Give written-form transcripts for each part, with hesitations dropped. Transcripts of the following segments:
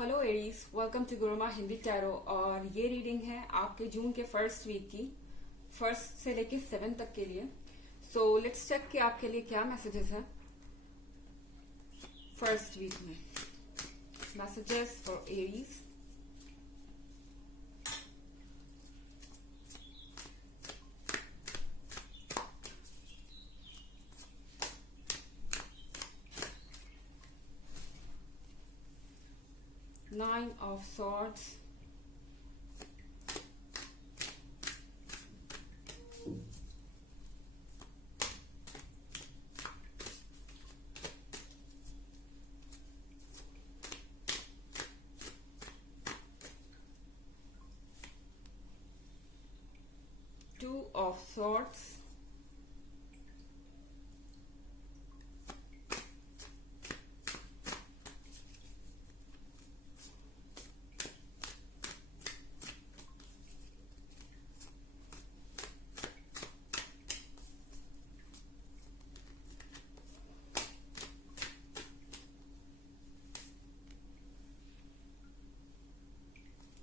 Hello Aries, welcome to Guruma Hindi tarot. और ये reading है आपके जून के फर्स्ट वीक की, फर्स्ट से लेके 7 तक के लिए। सो लेट्स चेक कि आपके लिए क्या मैसेजेस हैं फर्स्ट वीक में। Messages for Aries. Nine of Swords, Two of Swords,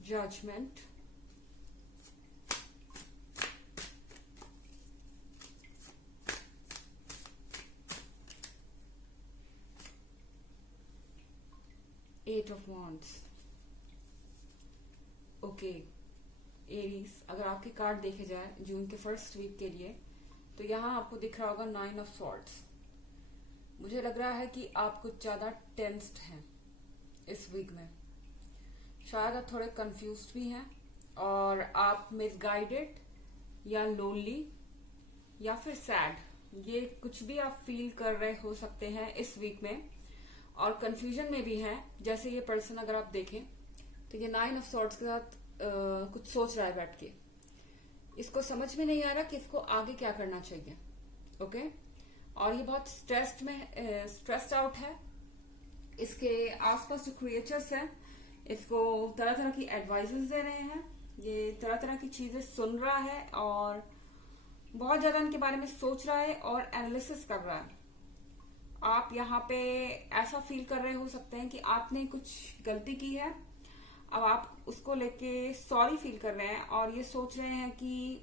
Judgment, Eight of Wands। Okay Aries, अगर आपके कार्ड देखे जाए जून के फर्स्ट वीक के लिए तो यहाँ आपको दिख रहा होगा 9 ऑफ स्वॉर्ड्स। मुझे लग रहा है कि आप कुछ ज्यादा टेंस्ड हैं इस वीक में। शायद आप थोड़े कंफ्यूज्ड भी हैं और आप मिसगाइडेड या लोनली या फिर सैड, ये कुछ भी आप फील कर रहे हो सकते हैं इस वीक में। और कंफ्यूजन में भी हैं। जैसे ये पर्सन अगर आप देखें तो ये 9 ऑफ स्वॉर्ड्स के साथ कुछ सोच रहा है बैठ के। इसको समझ में नहीं आ रहा कि इसको आगे क्या करना चाहिए। ओके, और ये बहुत स्ट्रेस्ड आउट है। इसके आसपास जो क्रिएचर्स हैं इसको तरह तरह की एडवाइजेस दे रहे हैं। ये तरह तरह की चीजें सुन रहा है और बहुत ज्यादा इनके बारे में सोच रहा है और एनालिसिस कर रहा है। आप यहाँ पे ऐसा फील कर रहे हो सकते हैं कि आपने कुछ गलती की है, अब आप उसको लेके सॉरी फील कर रहे हैं और ये सोच रहे हैं कि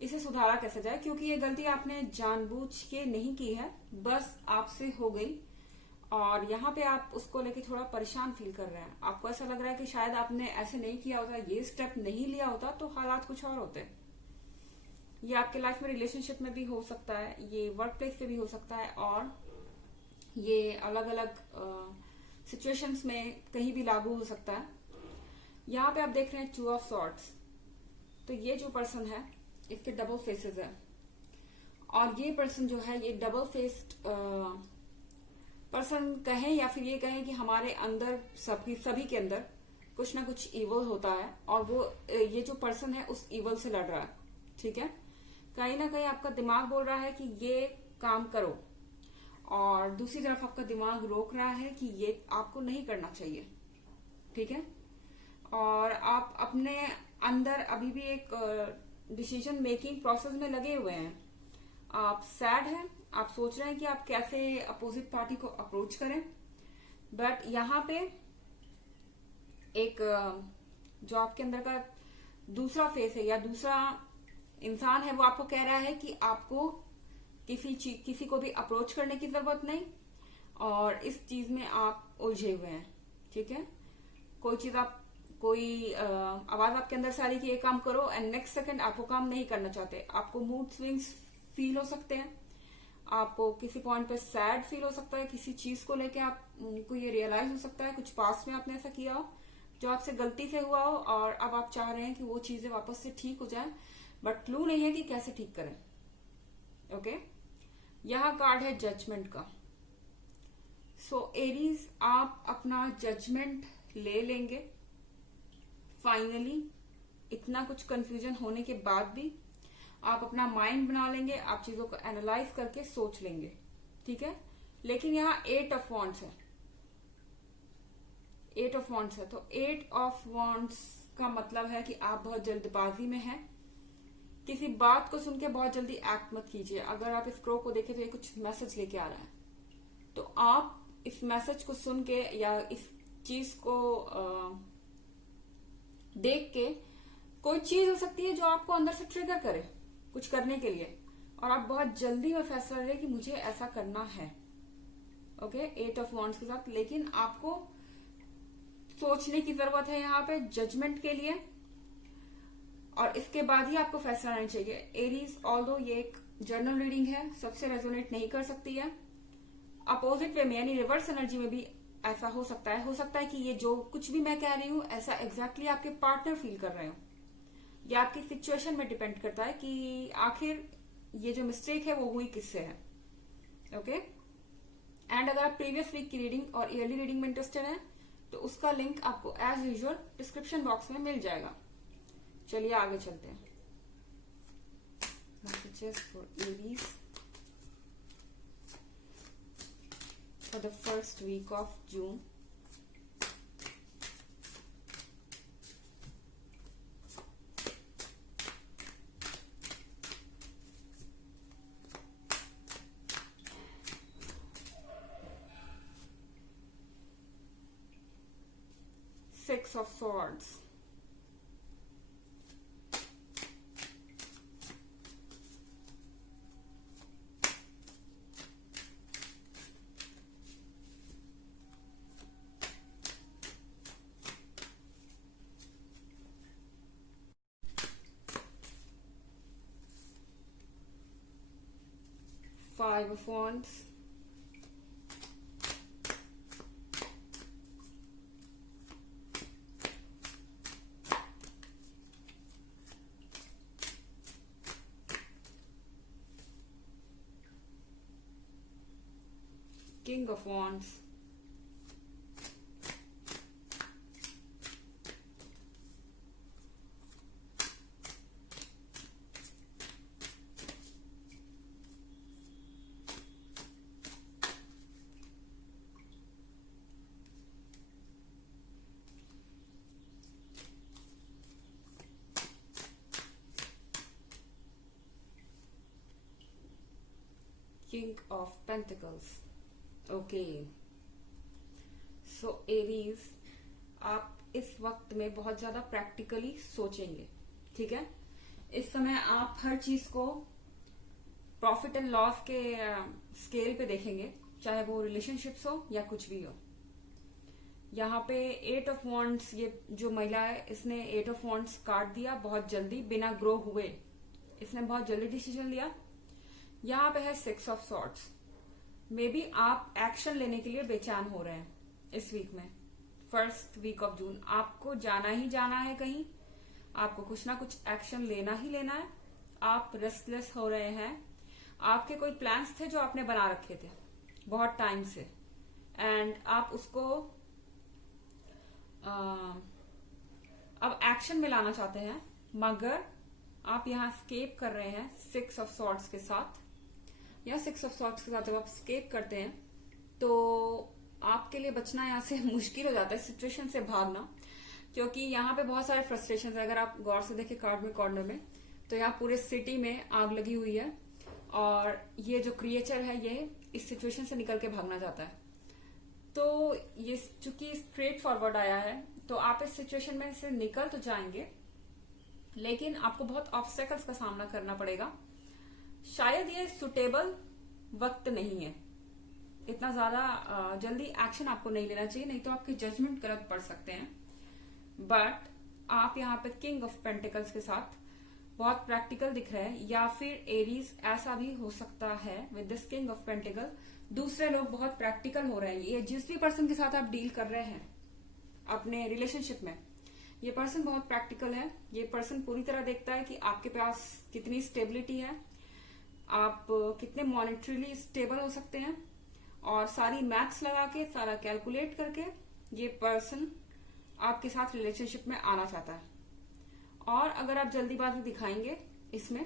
इसे सुधारा कैसे जाए, क्योंकि ये गलती आपने जानबूझ के नहीं की है, बस आपसे हो गई। और यहाँ पे आप उसको लेके थोड़ा परेशान फील कर रहे हैं। आपको ऐसा लग रहा है कि शायद आपने ऐसे नहीं किया होता, ये स्टेप नहीं लिया होता तो हालात कुछ और होते। ये आपके लाइफ में रिलेशनशिप में भी हो सकता है, ये वर्क प्लेस पे भी हो सकता है, और ये अलग अलग सिचुएशंस में कहीं भी लागू हो सकता है। यहाँ पे आप देख रहे हैं 2 ऑफ स्वॉर्ड्स। तो ये जो पर्सन है इसके डबल फेसेस है, और ये पर्सन जो है ये डबल फेस्ड पर्सन कहें या फिर ये कहें कि हमारे अंदर सभी के अंदर कुछ ना कुछ इवल होता है, और वो ये जो पर्सन है उस इवल से लड़ रहा है। ठीक है, कहीं ना कहीं आपका दिमाग बोल रहा है कि ये काम करो, और दूसरी तरफ आपका दिमाग रोक रहा है कि ये आपको नहीं करना चाहिए। ठीक है, और आप अपने अंदर अभी भी एक डिसीजन मेकिंग प्रोसेस में लगे हुए हैं। आप सैड हैं, आप सोच रहे हैं कि आप कैसे अपोजिट पार्टी को अप्रोच करें, बट यहाँ पे एक जो आपके अंदर का दूसरा फेस है या दूसरा इंसान है वो आपको कह रहा है कि आपको किसी को भी अप्रोच करने की जरूरत नहीं, और इस चीज में आप उलझे हुए हैं। ठीक है, कोई आवाज आपके अंदर से आ रही कि ये काम करो, एंड नेक्स्ट सेकंड आपको काम नहीं करना चाहते। आपको मूड स्विंग्स फील हो सकते हैं, आपको किसी पॉइंट पे सैड फील हो सकता है, किसी चीज को लेके आपको ये रियलाइज हो सकता है कुछ पास्ट में आपने ऐसा किया हो जो आपसे गलती से हुआ हो, और अब आप चाह रहे हैं कि वो चीजें वापस से ठीक हो जाए, बट क्लू नहीं है कि कैसे ठीक करें। ओके, यह कार्ड है जजमेंट का। सो एरीज, आप अपना जजमेंट ले लेंगे फाइनली। इतना कुछ कंफ्यूजन होने के बाद भी आप अपना माइंड बना लेंगे, आप चीजों को एनालाइज करके सोच लेंगे। ठीक है, लेकिन यहाँ 8 ऑफ वॉन्ड्स है। 8 ऑफ वॉन्ड्स है तो 8 ऑफ वॉन्ड्स का मतलब है कि आप बहुत जल्दबाजी में हैं। किसी बात को सुन के बहुत जल्दी एक्ट मत कीजिए। अगर आप इस क्रो को देखें तो ये कुछ मैसेज लेके आ रहा है, तो आप इस मैसेज को सुन के या इस चीज को देख के कोई चीज हो सकती है जो आपको अंदर से ट्रिगर करे कुछ करने के लिए, और आप बहुत जल्दी में फैसला ले कि मुझे ऐसा करना है। ओके, 8 ऑफ वॉन्ड्स के साथ। लेकिन आपको सोचने की जरूरत है यहाँ पे जजमेंट के लिए, और इसके बाद ही आपको फैसला लेना चाहिए। एरीज, ऑल्दो ये एक जर्नल रीडिंग है, सबसे रेजोनेट नहीं कर सकती है। अपोजिट वे में यानी रिवर्स एनर्जी में भी ऐसा हो सकता है। कि ये जो कुछ भी मैं कह रही हूं ऐसा एग्जैक्टली आपके पार्टनर फील कर रहे हो। ये आपकी सिचुएशन में डिपेंड करता है कि आखिर ये जो मिस्टेक है वो हुई किससे है। ओके, एंड अगर आप प्रीवियस वीक की रीडिंग और ईयरली रीडिंग में इंटरेस्टेड है तो उसका लिंक आपको एज यूजुअल डिस्क्रिप्शन बॉक्स में मिल जाएगा। चलिए आगे चलते हैं। Messages for Aries for the first week of June. Six of Swords, Five of Wands, King of Wands, King of Pentacles। Okay, so Aries, आप इस वक्त में बहुत ज्यादा प्रैक्टिकली सोचेंगे। ठीक है, इस समय आप हर चीज को प्रॉफिट एंड लॉस के स्केल पे देखेंगे, चाहे वो रिलेशनशिप्स हो या कुछ भी हो। यहाँ पे 8 ऑफ वॉन्ड्स, ये जो महिला है इसने 8 ऑफ वॉन्ड्स काट दिया बहुत जल्दी, बिना ग्रो हुए इसने बहुत जल्दी डिसीजन लिया। यहाँ पे है 6 ऑफ सॉर्ड्स। मे बी आप एक्शन लेने के लिए बेचैन हो रहे हैं इस वीक में, फर्स्ट वीक ऑफ जून। आपको जाना ही जाना है कहीं, आपको कुछ ना कुछ एक्शन लेना ही लेना है। आप रेस्टलेस हो रहे हैं, आपके कोई प्लान्स थे जो आपने बना रखे थे बहुत टाइम से, एंड आप उसको अब एक्शन में लाना चाहते हैं, मगर आप यहाँ स्केप कर रहे हैं 6 ऑफ सॉर्ड्स के साथ। या 6 ऑफ सॉर्ड्स के साथ जब आप स्केप करते हैं तो आपके लिए बचना यहाँ से मुश्किल हो जाता है, सिचुएशन से भागना, क्योंकि यहाँ पे बहुत सारे फ्रस्ट्रेशन है। अगर आप गौर से देखें कार्ड में कॉर्नर में, तो यहाँ पूरे सिटी में आग लगी हुई है, और ये जो क्रिएचर है ये इस सिचुएशन से निकल के भागना चाहता है। तो ये चूंकि स्ट्रेट फॉरवर्ड आया है, तो आप इस सिचुएशन में से निकल तो जाएंगे, लेकिन आपको बहुत ऑब्स्टेकल्स का सामना करना पड़ेगा। शायद ये सुटेबल वक्त नहीं है, इतना ज्यादा जल्दी एक्शन आपको नहीं लेना चाहिए, नहीं तो आपके जजमेंट गलत पड़ सकते हैं। बट आप यहाँ पे किंग ऑफ पेंटिकल्स के साथ बहुत प्रैक्टिकल दिख रहे हैं, या फिर एरीज ऐसा भी हो सकता है with this king of pentacle, दूसरे लोग बहुत प्रैक्टिकल हो रहे हैं। ये जिस भी पर्सन के साथ आप डील कर रहे हैं अपने रिलेशनशिप में, ये पर्सन बहुत प्रैक्टिकल है। ये पर्सन पूरी तरह देखता है कि आपके पास कितनी स्टेबिलिटी है, आप कितने मॉनेटरीली स्टेबल हो सकते हैं, और सारी मैथ्स लगा के, सारा कैलकुलेट करके ये पर्सन आपके साथ रिलेशनशिप में आना चाहता है। और अगर आप जल्दीबाजी दिखाएंगे इसमें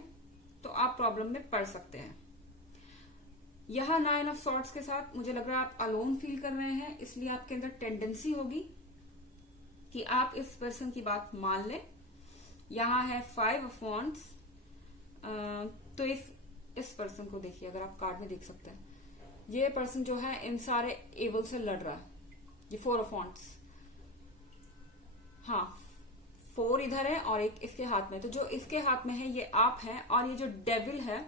तो आप प्रॉब्लम में पड़ सकते हैं। यह 9 ऑफ सॉर्ड्स के साथ मुझे लग रहा है आप अलोन फील कर रहे हैं, इसलिए आपके अंदर टेंडेंसी होगी कि आप इस पर्सन की बात मान लें। यहाँ है 5 ऑफ वॉन्ड्स। तो इस पर्सन को देखिए, अगर आप कार्ड में देख सकते हैं, ये पर्सन जो है इन सारे एवल से लड़ रहा है। ये 4 ऑफ वॉन्ड्स, हाँ, 4 इधर है और एक इसके हाथ में। तो जो इसके हाथ में है ये आप है, और ये जो डेविल है,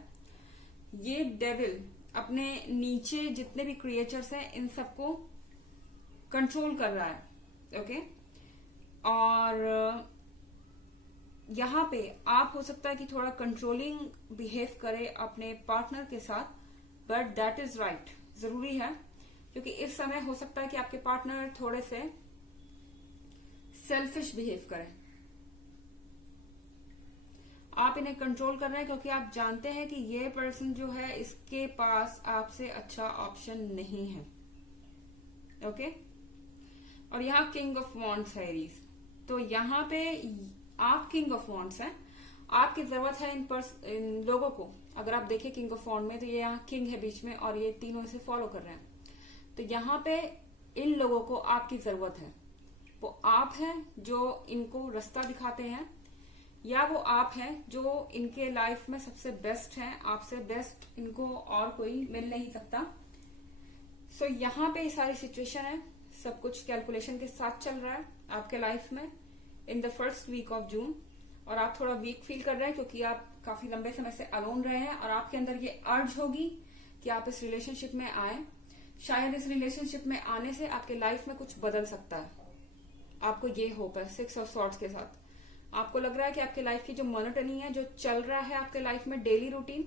ये डेविल अपने नीचे जितने भी क्रिएचर्स हैं इन सबको कंट्रोल कर रहा है। ओके, और यहाँ पे आप हो सकता है कि थोड़ा कंट्रोलिंग बिहेव करे अपने पार्टनर के साथ, बट दैट इज राइट, जरूरी है, क्योंकि इस समय हो सकता है कि आपके पार्टनर थोड़े से सेल्फिश बिहेव करें। आप इन्हें कंट्रोल कर रहे हैं क्योंकि आप जानते हैं कि ये पर्सन जो है इसके पास आपसे अच्छा ऑप्शन नहीं है। ओके, और यहाँ किंग ऑफ वॉन्ड्स है एरीज। तो यहाँ पे आप किंग ऑफ वॉन्ड्स हैं, आपकी जरूरत है इन लोगों को। अगर आप देखें किंग ऑफ वॉन्ड में, तो ये यहाँ किंग है बीच में और ये तीनों इसे फॉलो कर रहे हैं। तो यहाँ पे इन लोगों को आपकी जरूरत है। वो आप हैं जो इनको रास्ता दिखाते हैं, या वो आप हैं जो इनके लाइफ में सबसे बेस्ट हैं। आपसे बेस्ट इनको और कोई मिल नहीं सकता। सो यहाँ पे सारी सिचुएशन है, सब कुछ कैलकुलेशन के साथ चल रहा है आपके लाइफ में in the first week of June. और आप थोड़ा वीक फील कर रहे हैं क्योंकि आप काफी लंबे समय से अलोन रहे हैं, और आपके अंदर ये अर्ज होगी कि आप इस रिलेशनशिप में आए। शायद इस रिलेशनशिप में आने से आपके लाइफ में कुछ बदल सकता है, आपको ये होप है 6 ऑफ सॉर्ड्स के साथ। आपको लग रहा है कि आपके लाइफ की जो मोनोटनी है, जो चल रहा है आपके लाइफ में डेली रूटीन,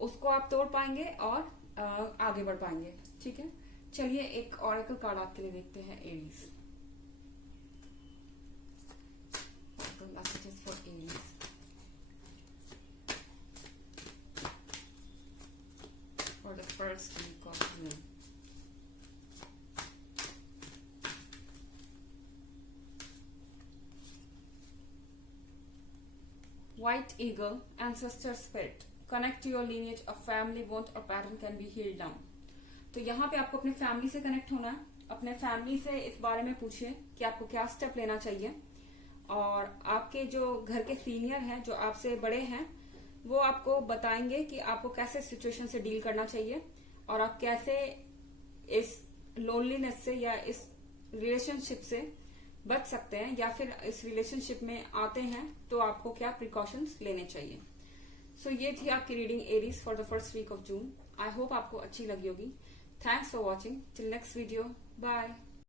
उसको आप तोड़ पाएंगे और आगे बढ़ पाएंगे। ठीक है, चलिए एक ऑरेकल कार्ड आपके लिए देखते हैं Aries. Messages for Aries for the first week of June. White eagle, ancestor spirit, connect to your lineage, a family bond or pattern can be healed down. तो यहाँ पे आपको अपने फैमिली से कनेक्ट होना है। अपने फैमिली से इस बारे में पूछिए कि आपको क्या स्टेप लेना चाहिए, और आपके जो घर के सीनियर हैं, जो आपसे बड़े हैं, वो आपको बताएंगे कि आपको कैसे सिचुएशन से डील करना चाहिए, और आप कैसे इस लोनलीनेस से या इस रिलेशनशिप से बच सकते हैं, या फिर इस रिलेशनशिप में आते हैं तो आपको क्या प्रिकॉशंस लेने चाहिए। सो ये थी आपकी reading Aries for the first week of June. I hope आपको अच्छी लगी होगी। Thanks for watching. Till next video, bye.